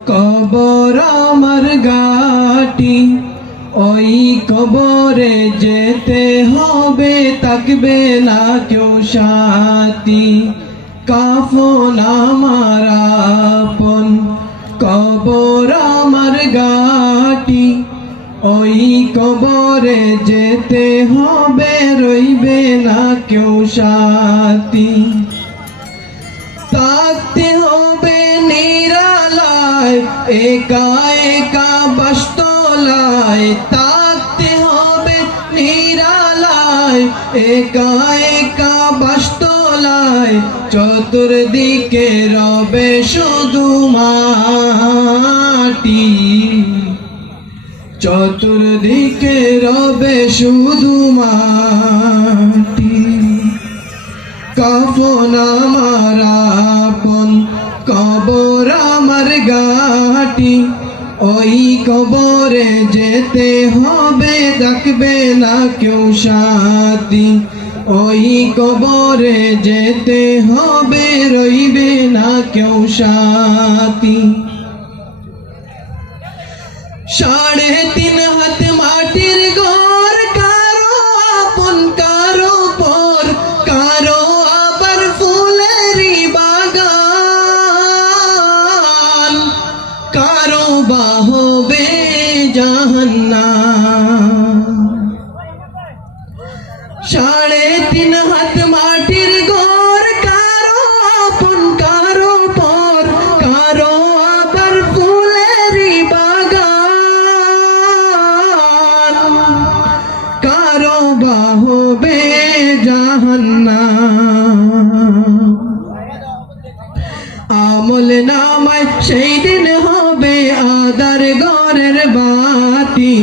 কবর আমার ঘাটি, ওই কবরে যেতে হবে, থাকবে না কেউ সাথী। কাফন আমার আপন, কবর আমার ঘাটি, ওই কবরে যেতে হবে, রইবে না কেউ সাথী। থাকতে হবে নিরালায়, একা একা বাসতলায়, থাকতে হবে নিরালায়, একা একা বাসতলায়, চতুর্দিকে রবে শুধু মাটি, চতুর্দিকে রবে শুধু মাটি। কাফন আমার আপন, কবর আমার ঘাটি, ওই কবরে যেতে হবে, থাকবে না কেউ সাথী। ওই কবরে যেতে হবে, রইবে না কেউ সাথী। 3.5 হাত মাটির ঘর, কারো আপন কারো পর, কারো আবার ফুলেরই বাগান, কারো বা হবে জাহান্নাম। 3.5 হাত মাটির ঘর, কারো আপন কারো পর, কারো আবার ফুলেরই বাগান, কারো বা হবে জাহান্নাম। আমল নামায় সেই দিন হবে আদার ঘরের বাতি,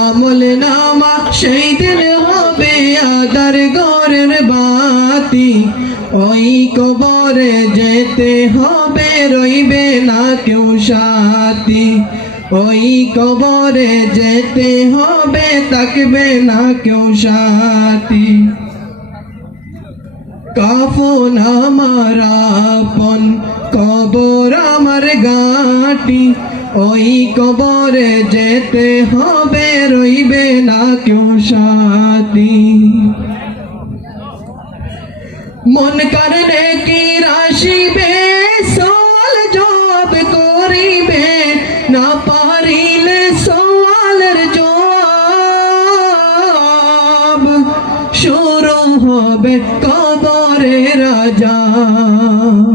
আমল নামা সেই দিন হবে আদার ঘরের বাতি। ওই কবরে যেতে হবে, রইবে না কেউ সাথী। ওই কবরে যেতে হবে, থাকবে না কেউ সাথী। কাফন আমার আপন, কবর আমার ঘাটি, ওই কবরে যেতে হবে, রইবে না কেউ সাথী। মন কারণে কি রাশিবে, সওয়াল জবাব করিবে, না পারিলে সওয়ালের জবাব শুরু হবে কবরের আযাব।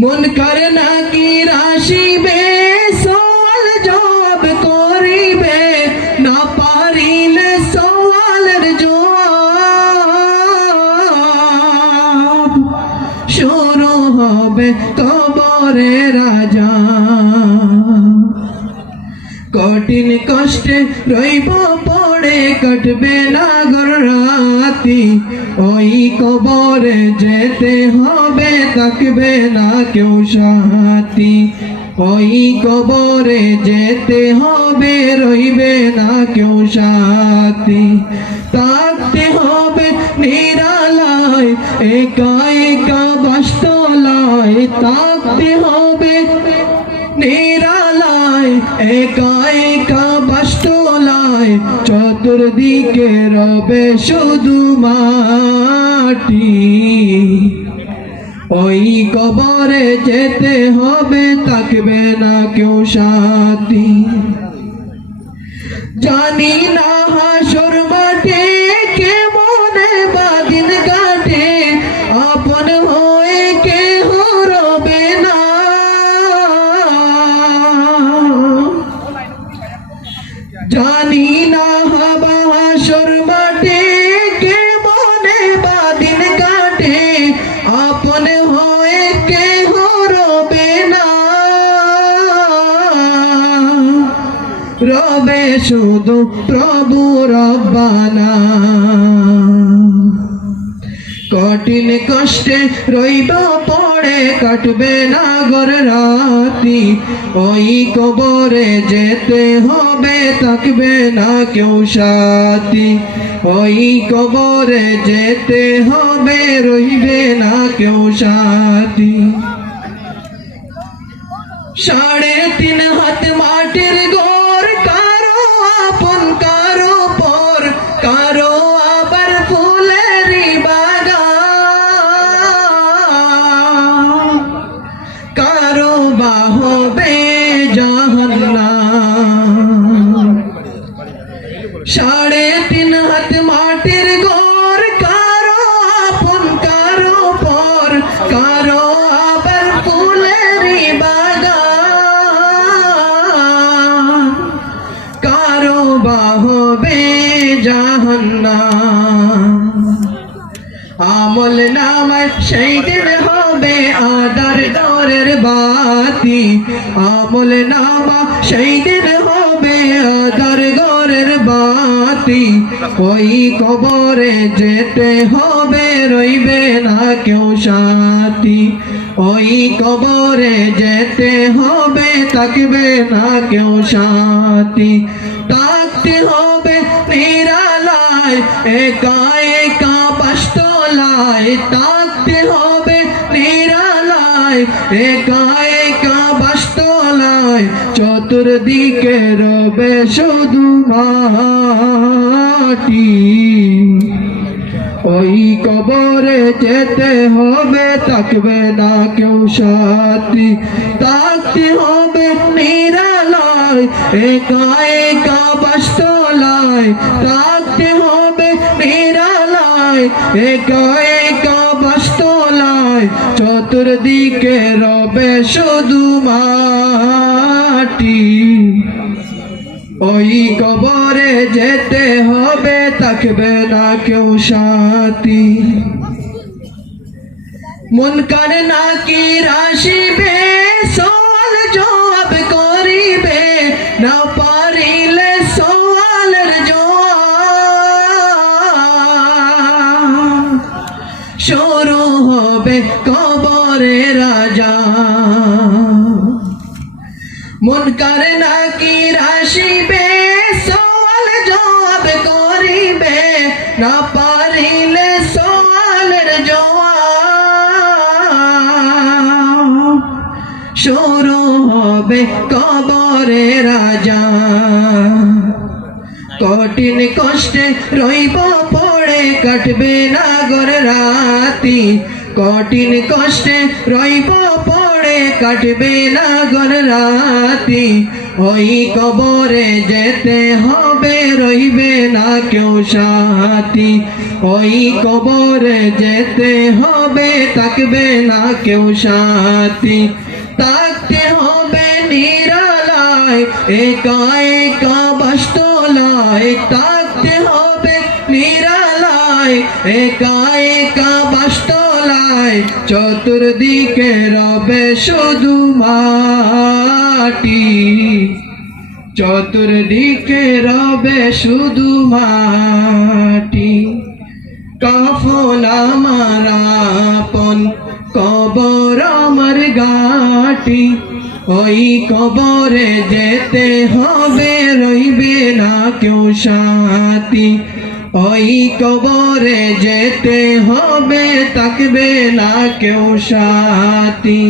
মন কারণে কি রাশিবে, সওয়াল জবাব করিবে, না পারিলে সওয়ালের জবাব শুরু হবে কবরের আযাব। কঠিন কষ্টে রইব পড়ে, কাটবে না ঘর রাতি, ওই কবরে যেতে হবে, থাকবে না কেউ সাথী। ওই কবরে যেতে হবে, রইবে না কেউ সাথী। থাকতে হবে নিরালায়, একা একা বাসতলায়, থাকতে হবে নিরালায়, একা একা বাসতলায়, চতুর্দিকে রবে শুধু মাটি। ওই কবরে যেতে হবে, থাকবে না কেউ সাথী। জানি না হাসর মাঠে কেমনে বাদিন কাটে, আপন হয়ে কেহ রবে না। জানি না হাসর মাঠে কেমনে বাদিন কাটে, আপন হয়ে কেহ রবে না, রবে শুধু প্রভু রব্বানা। কঠিন কষ্টে রইব পড়ে, কাটবে না ঘর রাতি, ওই কবরে যেতে হবে, থাকবে না কেউ সাথী। ওই কবরে যেতে হবে, রইবে না কেউ সাথী। 3.5 হাত মাটির ঘর, কারো আপন কারো পর, কারো আবার ফুলেরই বাগান, কারো বা হবে জাহান্নাম। 3.5 হাত মাটির ঘর, কারো আপন কারো পর, কারো আবার ফুলেরই বাগান, কারো বা হবে জাহান্নাম। আমল নামায় সেই দিন হবে আদার দরের বাতি, আমল নামা সেই দিন হবে আদার ঘরের বাতি। ওই কবরে যেতে হবে, রইবে না কেউ সাথী। ওই কবরে যেতে হবে, থাকবে না কেউ সাথী। থাকতে হবে নিরালায়, একা একা বাসতলায়, থাকতে হবে নিরালায়, একা একা বাসতলায়। চতুর্দিকে রবে শুধু মাটি, ওই কবরে যেতে হবে, থাকবে না কেউ সাথী। থাকতে হবে নিরালায়, একা একা বাসতলায়, থাকতে হবে নিরালায়, একা একা বাসতলায়। চতুর্দিকে রবে শুধু মাটি, ওই কবরে যেতে হবে, থাকবে না কেউ সাথী। মুনকার নাকির আসিবে, সওয়াল জবাব করিবে, না পারিলে সওয়ালের জবাব। শুরু হবে কবরের আযাব। মুনকার নাকির আসিবে, সওয়াল জবাব করিবে, না পারিলে সওয়ালের জবাব। শুরু হবে কবরের আযাব। কঠিন কষ্টে রইব পড়ে, কাটবে না ঘর রাতি। কঠিন কষ্টে রইব পড়ে, কাটবে না ঘর রাতি। ওই কবরে যেতে হবে, রইবে না কেউ সাথী। ওই কবরে যেতে হবে, থাকবে না কেউ সাথী। থাকতে হবে নিরালায়, একা একা বাসতলায়, থাকতে হবে নিরালায়, একা একা বাসতলায়। চতুর্দিকে রবে শুধু মাটি, চতুর্দিকে রবে শুধু মাটি। কাফন আমার আপন, কবর আমার ঘাটি। ওই কবরে যেতে হবে, রইবে না কেউ সাথী। ওই কবরে যেতে হবে, থাকবে না কেউ সাথী।